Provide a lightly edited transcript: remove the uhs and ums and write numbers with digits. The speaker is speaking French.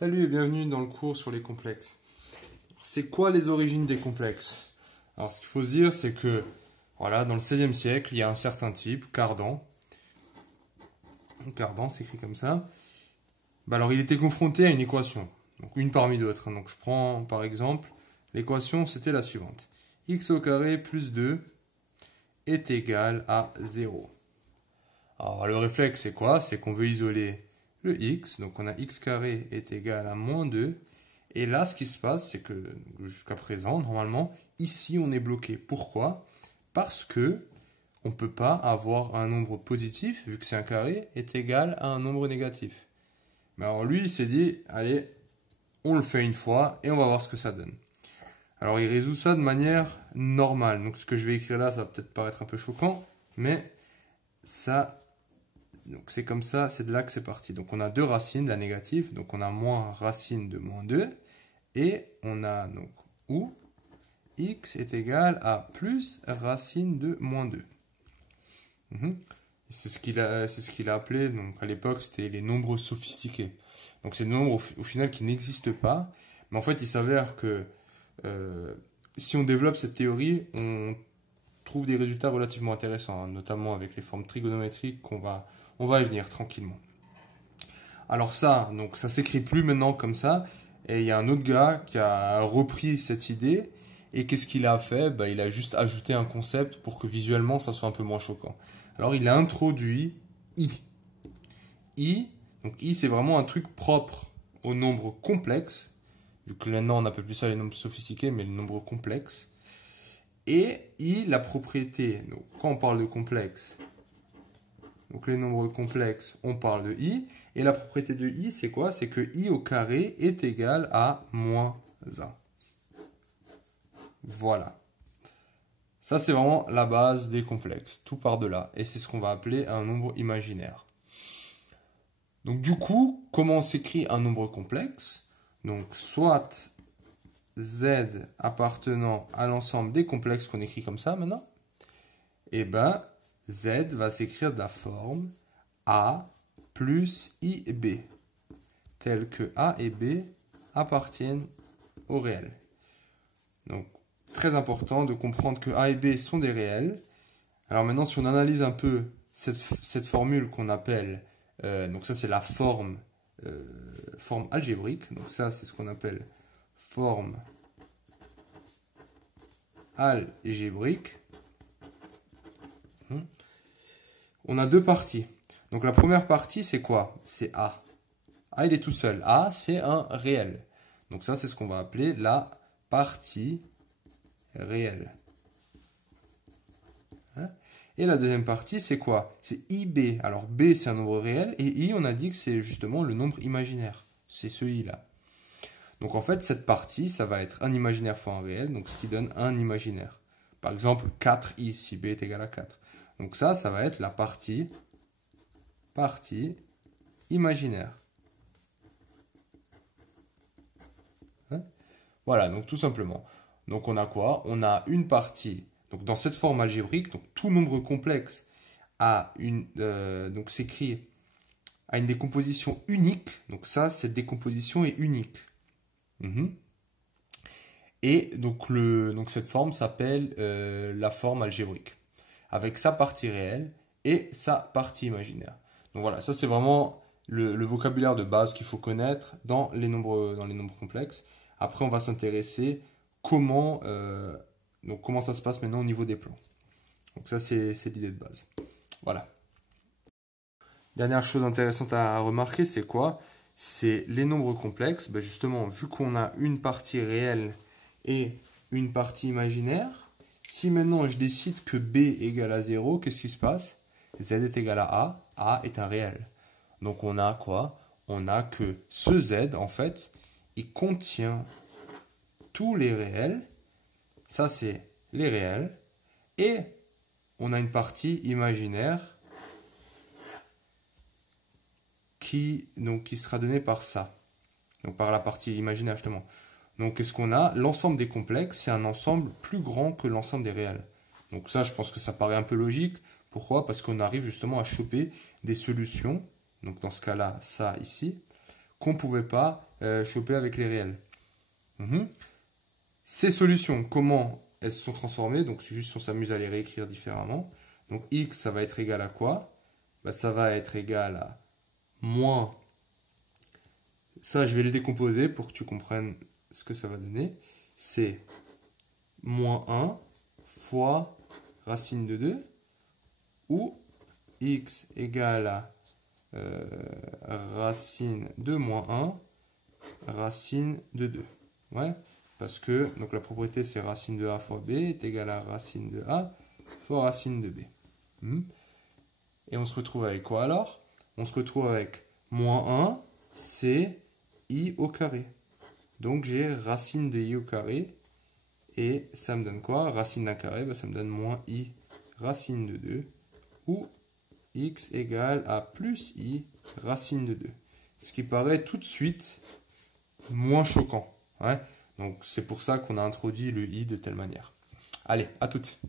Salut et bienvenue dans le cours sur les complexes. C'est quoi les origines des complexes? Alors ce qu'il faut se dire, c'est que voilà, dans le XVIe siècle, il y a un certain type, Cardan. Cardan s'écrit comme ça. Alors il était confronté à une équation, donc une parmi d'autres. Donc je prends par exemple, l'équation c'était la suivante. X au carré plus 2 est égal à 0. Alors le réflexe c'est quoi? C'est qu'on veut isoler le x, donc on a x carré est égal à moins 2. Et là, ce qui se passe, c'est que jusqu'à présent, normalement, ici on est bloqué. Pourquoi? Parce que on ne peut pas avoir un nombre positif, vu que c'est un carré, est égal à un nombre négatif. Mais alors lui, il s'est dit, allez, on le fait une fois et on va voir ce que ça donne. Alors il résout ça de manière normale. Donc ce que je vais écrire là, ça va peut-être paraître un peu choquant, mais ça... Donc c'est comme ça, c'est de là que c'est parti. Donc on a deux racines, la négative, donc on a moins racine de moins 2, et on a donc où x est égal à plus racine de moins 2. C'est ce qu'il a appelé, donc à l'époque c'était les nombres sophistiqués. Donc c'est des nombres au final qui n'existent pas, mais en fait il s'avère que si on développe cette théorie, on trouve des résultats relativement intéressants, notamment avec les formes trigonométriques on va y venir tranquillement. Alors ça, donc ça s'écrit plus maintenant comme ça, et il y a un autre gars qui a repris cette idée, et qu'est-ce qu'il a fait? Il a juste ajouté un concept pour que visuellement ça soit un peu moins choquant. Alors il a introduit i. Donc i c'est vraiment un truc propre aux nombres complexes, vu que maintenant on n'appelle plus ça les nombres sophistiqués, mais les nombres complexes. Et i, la propriété, donc quand on parle de complexe, donc les nombres complexes, on parle de i. Et la propriété de i, c'est quoi? C'est que i au carré est égal à moins 1. Voilà. Ça, c'est vraiment la base des complexes. Tout part de là. Et c'est ce qu'on va appeler un nombre imaginaire. Donc du coup, comment s'écrit un nombre complexe? Donc soit z appartenant à l'ensemble des complexes qu'on écrit comme ça maintenant. Et z va s'écrire de la forme a plus ib, tel que a et b appartiennent au réel. Donc, très important de comprendre que a et b sont des réels. Alors maintenant, si on analyse un peu cette formule qu'on appelle, donc ça c'est la forme algébrique, donc ça c'est ce qu'on appelle forme algébrique. On a deux parties. Donc la première partie, c'est quoi? C'est A. A, il est tout seul. A, c'est un réel. Donc ça, c'est ce qu'on va appeler la partie réelle. Et la deuxième partie, c'est quoi? C'est IB. Alors B, c'est un nombre réel. Et I, on a dit que c'est justement le nombre imaginaire. C'est ce I-là. Donc en fait, cette partie, ça va être un imaginaire fois un réel. Donc ce qui donne un imaginaire. Par exemple, 4i, si B est égal à 4. Donc ça va être la partie imaginaire. Voilà, donc tout simplement. Donc on a quoi? On a une partie, donc dans cette forme algébrique, donc tout nombre complexe a donc s'écrit à une décomposition unique. Donc ça, cette décomposition est unique. Et donc cette forme s'appelle la forme algébrique, avec sa partie réelle et sa partie imaginaire. Donc voilà, ça c'est vraiment le vocabulaire de base qu'il faut connaître dans les nombres complexes. Après, on va s'intéresser comment ça se passe maintenant au niveau des plans. Donc ça c'est l'idée de base. Voilà. Dernière chose intéressante à remarquer, c'est quoi? C'est les nombres complexes. Justement, vu qu'on a une partie réelle et une partie imaginaire, si maintenant je décide que b égale à 0, qu'est-ce qui se passe? Z est égal à A est un réel. Donc on a quoi? On a que ce Z, en fait, il contient tous les réels. Ça, c'est les réels. Et on a une partie imaginaire qui sera donnée par ça. Donc par la partie imaginaire, justement. Donc qu'est-ce qu'on a? L'ensemble des complexes, c'est un ensemble plus grand que l'ensemble des réels. Donc ça, je pense que ça paraît un peu logique. Pourquoi? Parce qu'on arrive justement à choper des solutions, donc dans ce cas-là, ça ici, qu'on ne pouvait pas choper avec les réels. Ces solutions, comment elles se sont transformées? Donc c'est juste on s'amuse à les réécrire différemment. Donc x, ça va être égal à quoi? Bah, ça va être égal à moins... Ça, je vais les décomposer pour que tu comprennes ce que ça va donner. C'est moins 1 fois racine de 2, ou x égale à racine de moins 1, racine de 2. Ouais, parce que donc la propriété c'est racine de a fois b est égal à racine de a fois racine de b. Et on se retrouve avec quoi alors? On se retrouve avec moins 1, c'est i au carré. Donc j'ai racine de i au carré, et ça me donne quoi? Racine d'un carré, bah, ça me donne moins i racine de 2, ou x égale à plus i racine de 2. Ce qui paraît tout de suite moins choquant. Ouais, donc c'est pour ça qu'on a introduit le i de telle manière. Allez, à toutes.